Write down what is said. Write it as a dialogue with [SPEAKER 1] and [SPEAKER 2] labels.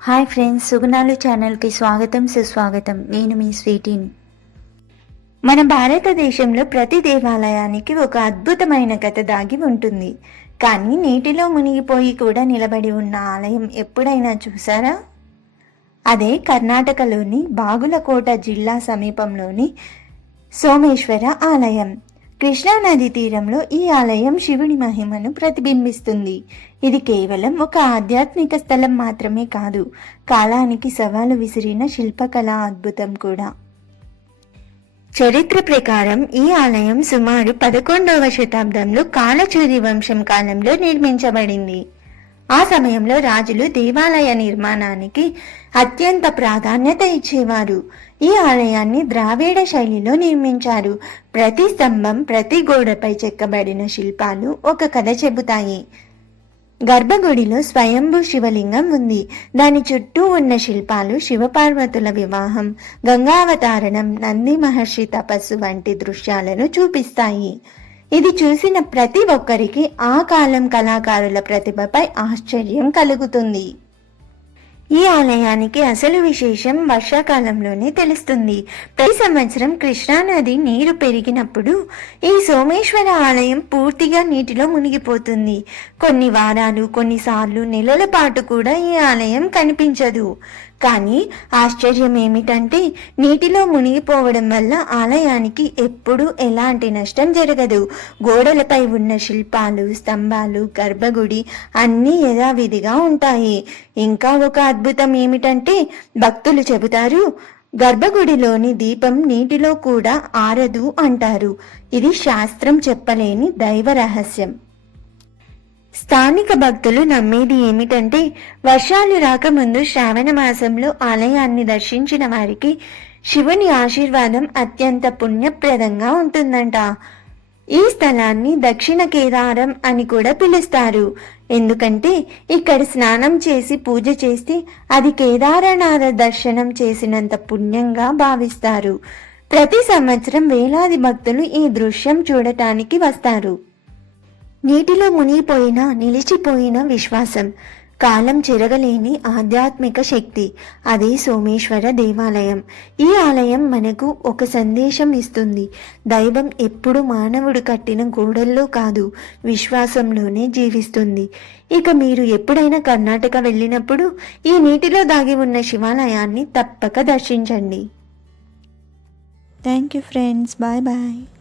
[SPEAKER 1] Hi friends సుగుణాలు ఛానల్కి స్వాగతం సుస్వాగతం. నేను మీ స్వీటీని. మన భారతదేశంలో ప్రతి దేవాలయానికి ఒక అద్భుతమైన కథ దాగి ఉంటుంది. కానీ నీటిలో మునిగిపోయి కూడా నిలబడి ఉన్న ఆలయం ఎప్పుడైనా చూసారా? అదే కర్ణాటకలోని బాగులకోట జిల్లా సమీపంలోని సోమేశ్వర ఆలయం. కృష్ణానది తీరంలో ఈ ఆలయం శివుని మహిమను ప్రతిబింబిస్తుంది. ఇది కేవలం ఒక ఆధ్యాత్మిక స్థలం మాత్రమే కాదు కాలానికి సవాలు విసిరిన శిల్పకళా అద్భుతం కూడా. చరిత్ర ప్రకారం ఈ ఆలయం సుమారు పదకొండవ శతాబ్దంలో కాలచూరి వంశం కాలంలో నిర్మించబడింది. ఆ సమయంలో రాజులు దేవాలయ నిర్మాణానికి అత్యంత ప్రాధాన్యత ఇచ్చేవారు. ఈ ఆలయాన్ని ద్రావిడ శైలిలో నిర్మించారు. ప్రతి స్తంభం ప్రతి గోడపై చెక్కబడిన శిల్పాలు ఒక కథ చెబుతాయి. గర్భగుడిలో స్వయంభూ శివలింగం ఉంది. దాని చుట్టూ ఉన్న శిల్పాలు శివపార్వతుల వివాహం గంగావతారణం నంది మహర్షి తపస్సు వంటి దృశ్యాలను చూపిస్తాయి. ఇది చూసిన ప్రతి ఒక్కరికి ఆ కాలం కళాకారుల ప్రతిభపై ఆశ్చర్యం కలుగుతుంది. ఈ ఆలయానికి అసలు విశేషం వర్షాకాలంలోనే తెలుస్తుంది. ప్రతి సంవత్సరం కృష్ణానది నీరు పెరిగినప్పుడు ఈ సోమేశ్వర ఆలయం పూర్తిగా నీటిలో మునిగిపోతుంది. కొన్ని వారాలు కొన్నిసార్లు నెలల పాటు కూడా ఈ ఆలయం కనిపించదు. కానీ ఆశ్చర్యం ఏమిటంటే నీటిలో మునిగిపోవడం వల్ల ఆలయానికి ఎప్పుడూ ఎలాంటి నష్టం జరగదు. గోడలపై ఉన్న శిల్పాలు స్తంభాలు గర్భగుడి అన్నీ యథావిధిగా ఉంటాయి. ఇంకా ఒక అద్భుతం ఏమిటంటే భక్తులు చెబుతారు గర్భగుడిలోని దీపం నీటిలో కూడా ఆరదు అంటారు. ఇది శాస్త్రం చెప్పలేని దైవ రహస్యం. స్థానిక భక్తులు నమ్మేది ఏమిటంటే వర్షాలు రాకముందు శ్రావణ మాసంలో ఆలయాన్ని దర్శించిన వారికి శివుని ఆశీర్వాదం అత్యంత పుణ్యప్రదంగా ఉంటుందంట. ఈ స్థలాన్ని దక్షిణ కేదారం అని కూడా పిలుస్తారు. ఎందుకంటే ఇక్కడ స్నానం చేసి పూజ చేస్తే అది కేదారనాథ దర్శనం చేసినంత పుణ్యంగా భావిస్తారు. ప్రతి సంవత్సరం వేలాది భక్తులు ఈ దృశ్యం చూడటానికి వస్తారు. నీటిలో మునిగిపోయిన నిలిచిపోయిన విశ్వాసం కాలం చెరగలేని ఆధ్యాత్మిక శక్తి. అదే సోమేశ్వర దేవాలయం. ఈ ఆలయం మనకు ఒక సందేశం ఇస్తుంది. దైవం ఎప్పుడు మానవుడు కట్టిన గోడల్లో కాదు విశ్వాసంలోనే జీవిస్తుంది. ఇక మీరు ఎప్పుడైనా కర్ణాటక వెళ్ళినప్పుడు ఈ నీటిలో దాగి ఉన్న శివాలయాన్ని తప్పక దర్శించండి. Thank you friends bye bye